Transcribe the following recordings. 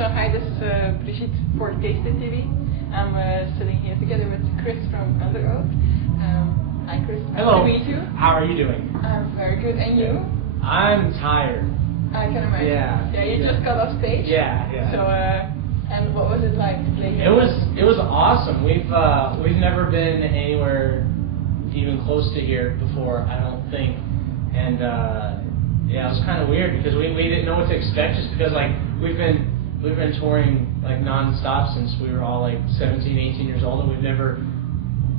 So hi, this is Brigitte for Tasteittv. I'm sitting here together with Chris from Underoath. Hi Chris. Hello. Nice to meet you. How are you doing? I'm very good. And you? I'm tired. I can imagine. Yeah. Yeah, you just got off stage. Yeah. So and what was it like to play here? It was awesome. We've never been anywhere even close to here before, I don't think. And yeah, it was kind of weird because we didn't know what to expect, just because like we've been touring like non-stop since we were all like 17, 18 years old, and we've never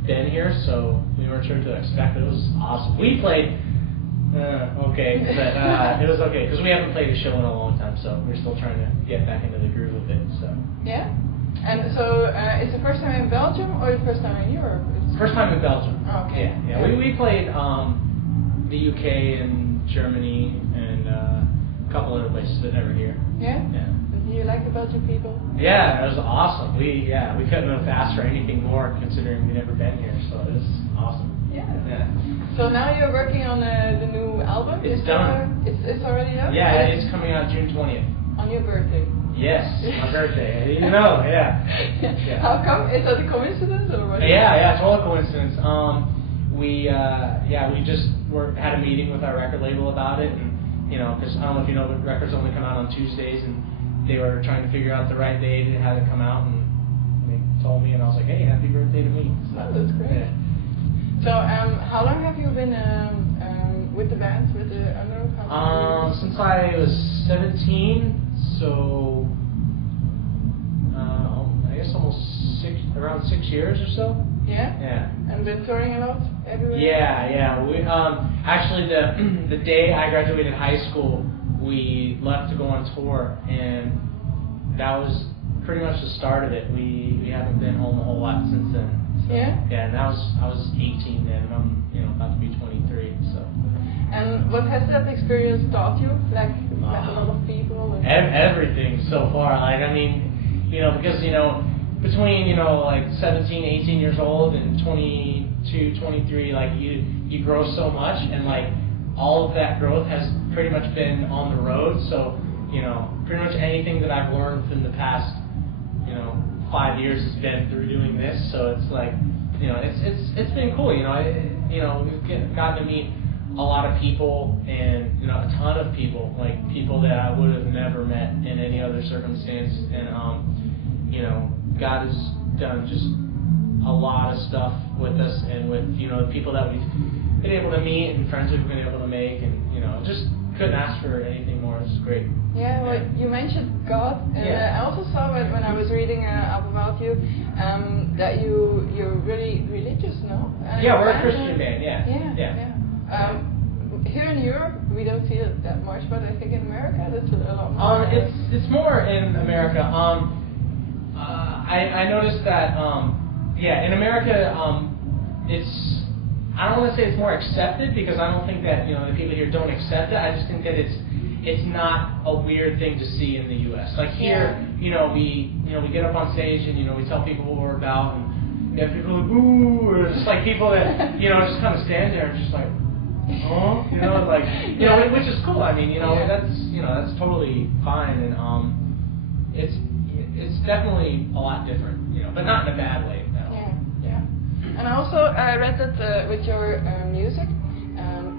been here, so we weren't sure what to expect. It was awesome. We played okay, but it was okay because we haven't played a show in a long time, so we're still trying to get back into the groove of it. So yeah. And so it's the first time in Belgium or the first time in Europe? First time in Belgium. Oh, okay. Yeah. We played the UK and Germany and a couple other places, but never here. Yeah. Do you like the Belgian people? Yeah, it was awesome. We couldn't have asked for anything more, considering we'd never been here. So it was awesome. Yeah. So now you're working on the new album. It's done. It's already up. Yeah, it's coming out June 20th. On your birthday. Yes, my birthday. You know, yeah. How come? Is that a coincidence or what? Yeah, total coincidence. We just had a meeting with our record label about it, and because I don't know if you know, but records only come out on Tuesdays, and they were trying to figure out the right day to have it come out, and they told me, and I was like, hey, happy birthday to me. So, oh, that's great. Yeah. So, how long have you been with the band, with the Underoath? Since I was 17, so I guess around 6 years or so. Yeah. Yeah. And been touring a lot everywhere. Yeah. We actually the day I graduated high school, we left to go on tour, and that was pretty much the start of it. We haven't been home a whole lot since then. So, yeah, and I was 18 then, and I'm about to be 23. So. And what has that experience taught you? Like met a lot of people. And everything so far. Like I mean, because between like 17, 18 years old and 22, 23, like you grow so much, and like all of that growth has pretty much been on the road. So pretty much anything that I've learned in the past 5 years has been through doing this. So it's like it's been cool. We've gotten to meet a lot of people, and a ton of people, like people that I would have never met in any other circumstance. And God has done just a lot of stuff with us, and with the people that we've been able to meet and friends we've been able to make, and just couldn't ask for anything more. It's great. Yeah, well, you mentioned God, and I also saw it when I was reading up about you, that you're really religious, no? Yeah, we're a Christian band. Yeah. Here in Europe, we don't see it that much, but I think in America, that's a lot more. It's more in America. I noticed that, in America, I don't want to say it's more accepted, because I don't think that the people here don't accept it. I just think that it's not a weird thing to see in the U.S. Like here, we get up on stage and we tell people what we're about, and you have people like ooh, or just like people that just kind of stand there and just like, oh, which is cool. I mean, that's totally fine, and it's definitely a lot different, but not in a bad way. No. Yeah. And also, I read that with your music,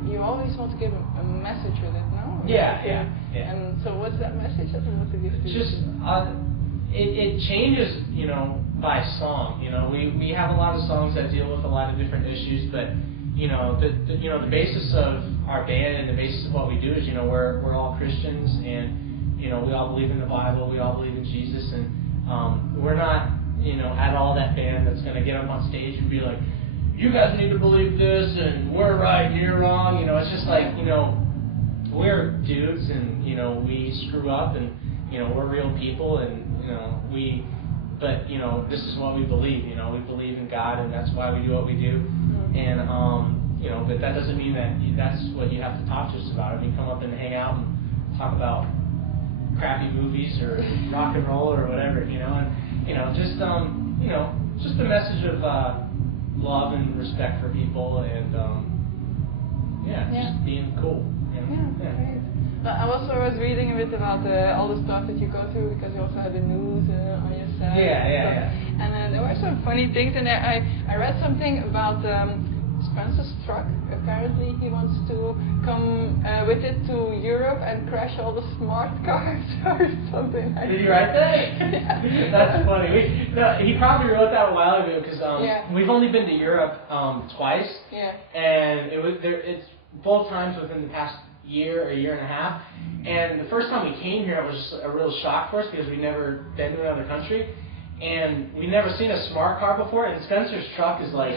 you always want to give a message with it, no? Yeah. And so, what's that message that you want to give to Just it changes, by song. We have a lot of songs that deal with a lot of different issues, but the basis of our band and the basis of what we do is, we're all Christians, and we all believe in the Bible, we all believe in Jesus, and we're not, at all that band that's going to get up on stage and be like, you guys need to believe this, and we're right and you're wrong. It's just like, we're dudes, and we screw up, and we're real people, and but this is what we believe. We believe in God, and that's why we do what we do. And but that doesn't mean that that's what you have to talk to us about. I mean, come up and hang out and talk about crappy movies or rock and roll or whatever, and just a message of love and respect for people, and just being cool. Yeah. Great. I was reading a bit about all the stuff that you go through, because you also had the news on your site. Yeah. And there were some funny things in there. I read something about Spencer's truck. Apparently he wants to come with it to Europe and crash all the smart cars or something like that. Did he write that? Yeah. That's funny. He probably wrote that a while ago, because we've only been to Europe twice. Yeah. And it's both times within the past year or year and a half. And the first time we came here, it was just a real shock for us, because we'd never been to another country. And we'd never seen a smart car before. And Spencer's truck is like,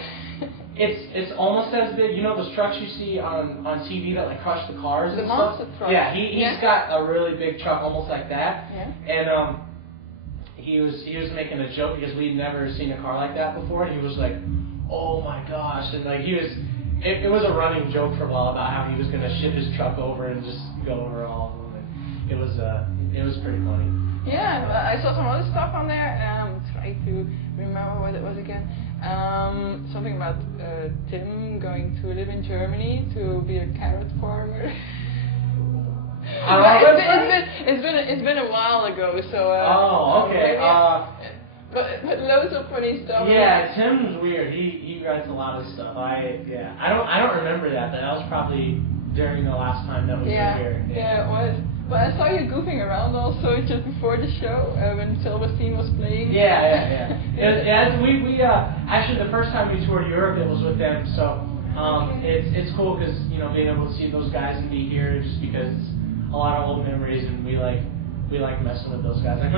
it's almost as big. You know those trucks you see on TV that like crush the cars? The and monster stuff? truck. Yeah, he's got a really big truck, almost like that. Yeah. And he was making a joke, because we'd never seen a car like that before. And he was like, oh my gosh. And like it was a running joke for a while about how he was going to ship his truck over and just go over all of them. And it was pretty funny. Yeah, I saw some other stuff on there. Trying to remember what it was again. Something about Tim going to live in Germany to be a carrot farmer. It's been a while ago, so. Oh, okay. But loads of funny stuff. Yeah, Tim's weird. He writes a lot of stuff. I don't remember that, but that was probably during the last time that we were here. Yeah, it was. But I saw you goofing around also just before the show when Silverstein was playing. Yeah. We actually the first time we toured Europe, it was with them. So it's cool, because being able to see those guys and be here, just because it's a lot of old memories, and we like messing with those guys. Like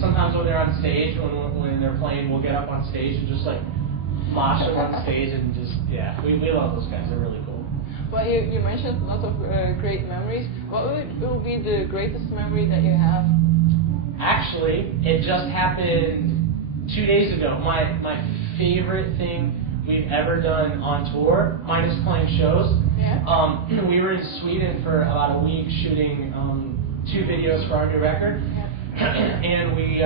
sometimes when they're on stage, when they're playing, we'll get up on stage and just like mosh them on stage, and just we love those guys. They're really cool. Well, you mentioned lots of great memories. What will be the greatest memory that you have? Actually, it just happened 2 days ago. My favorite thing we've ever done on tour, minus playing shows. Yeah. We were in Sweden for about a week shooting 2 videos for our new record. And we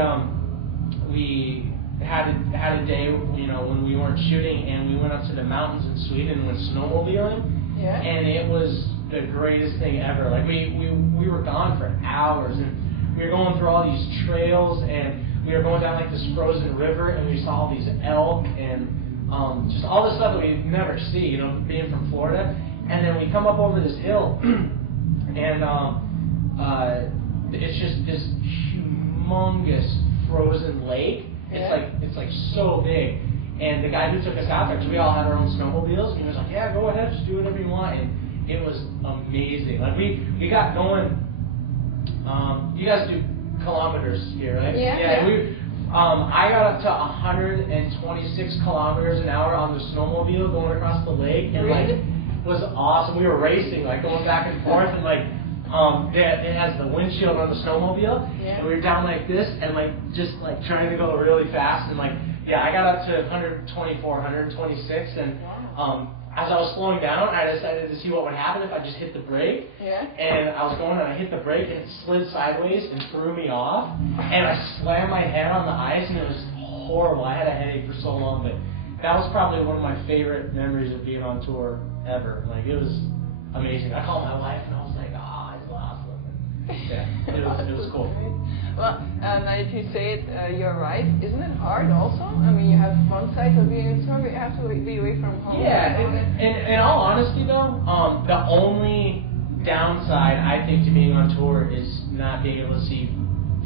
had a day, when we weren't shooting, and we went up to the mountains in Sweden and went snowmobiling. Yeah. And it was the greatest thing ever. Like we were gone for hours, and we were going through all these trails, and we were going down like this frozen river, and we saw all these elk and just all this stuff that we'd never see, being from Florida. And then we come up over this hill, and it's just this humongous frozen lake. It's like so big. And the guy who took us out there, because we all had our own snowmobiles, and he was like, yeah, go ahead, just do whatever you want. And it was amazing. Like we got going. You guys do kilometers here, right? Yeah. I got up to 126 kilometers an hour on the snowmobile going across the lake, and it was awesome. We were racing, like going back and forth, and like it has the windshield on the snowmobile, and we were down like this, and like just like trying to go really fast, and like I got up to 124, 126, and as I was slowing down, I decided to see what would happen if I just hit the brake. Yeah. And I was going, and I hit the brake, and it slid sideways and threw me off. And I slammed my head on the ice, and it was horrible. I had a headache for so long, but that was probably one of my favorite memories of being on tour ever. Like, it was amazing. I called my wife, and I was like, it's awesome. And it was cool. Well, now that you say it, you're right. Isn't it hard also? I mean, you have one side of being a tour, but you have to be away from home. Yeah, in all honesty though, the only downside I think to being on tour is not being able to see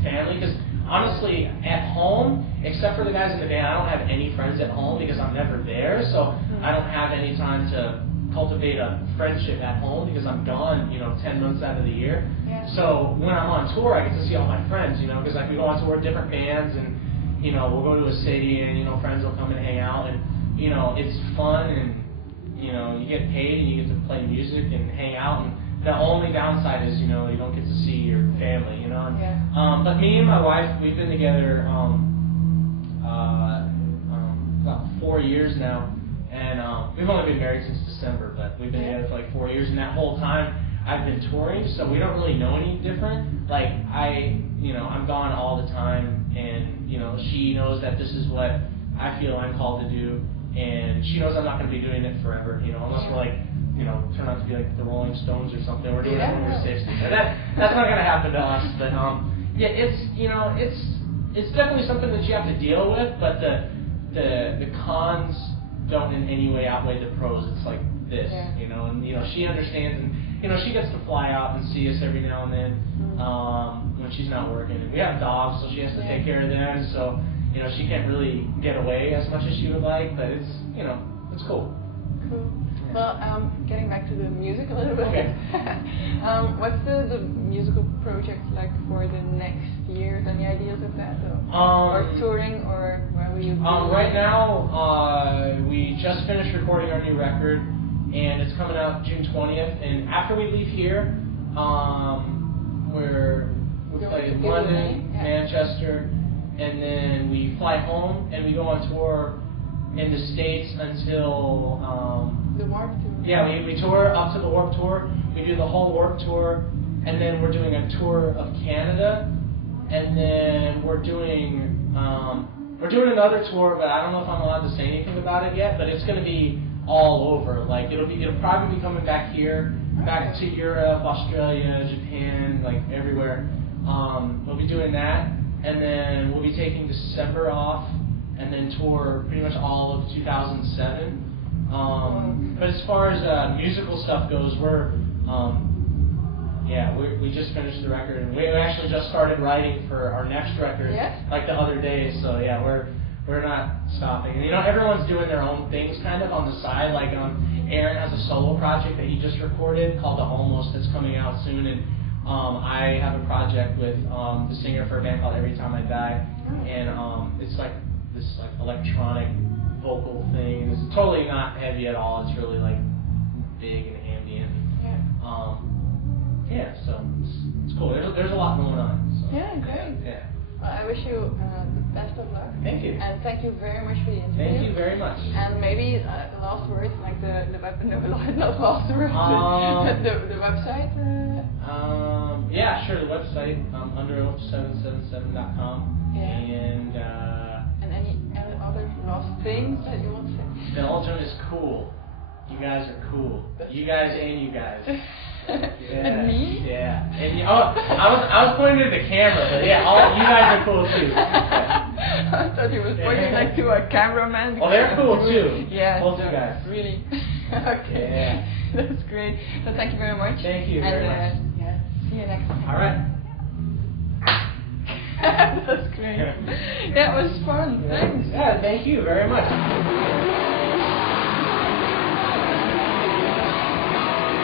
family. Because honestly, at home, except for the guys in the band, I don't have any friends at home because I'm never there. So I don't have any time to cultivate a friendship at home because I'm gone, 10 months out of the year. Yeah. So when I'm on tour, I get to see all my friends, because like we go on tour with different bands, and we'll go to a city, and friends will come and hang out, and it's fun, and you get paid, and you get to play music and hang out. And the only downside is you don't get to see your family, And, but me and my wife, we've been together about 4 years now. And we've only been married since December, but we've been together for like 4 years, and that whole time I've been touring, so we don't really know any different. Like I'm gone all the time, and she knows that this is what I feel I'm called to do, and she knows I'm not going to be doing it forever, unless we're like turn out to be like the Rolling Stones or something. We're doing it when we're 60. So that's not gonna happen to us. But yeah, it's definitely something that you have to deal with. But the cons don't in any way outweigh the pros. It's like this, and she understands, and she gets to fly out and see us every now and then when she's not working. And we have dogs, so she has to take care of them. So she can't really get away as much as she would like. But it's it's cool. Cool. Well, getting back to the music a little bit. Okay. What's the musical project like for the next years? Any ideas of that? Or touring, or where will you be? Right now, we just finished recording our new record, and it's coming out June 20th. And after we leave here, we play in London, Manchester, and then we fly home and we go on tour in the States until the Warp Tour. Yeah, we tour up to the Warp Tour. We do the whole Warp Tour, and then we're doing a tour of Canada, and then we're doing another tour, but I don't know if I'm allowed to say anything about it yet. But it's going to be all over. Like it'll probably be coming back here, back to Europe, Australia, Japan, like everywhere. We'll be doing that, and then we'll be taking December off, and then tour pretty much all of 2007. But as far as musical stuff goes, we just finished the record, and we actually just started writing for our next record, like the other day. So yeah, we're not stopping. And everyone's doing their own things kind of on the side. Like Aaron has a solo project that he just recorded called The Almost that's coming out soon, and I have a project with the singer for a band called Every Time I Die, and it's like this electronic vocal thing. It's totally not heavy at all. It's really like big and ambient. So it's cool. There's a lot going on. So, yeah, great. Yeah. Well, I wish you the best of luck. Thank you. And thank you very much for the interview. Thank you very much. And maybe the last words, like the not last words, the website. Yeah, sure. The website, Underoath777.com. And any other last things that you want to say? Belgium is cool. You guys are cool. You guys and you guys. And me? Yeah. And I was pointing to the camera, but yeah, all you guys are cool too. I thought he was pointing like to a cameraman. Oh, they're cool too. Yeah. Both you guys. Really. Okay. Yeah. That's great. So thank you very much. Thank you very much. Yeah. See you next time. All right. That's great. That was fun. Thanks. Yeah, thank you very much.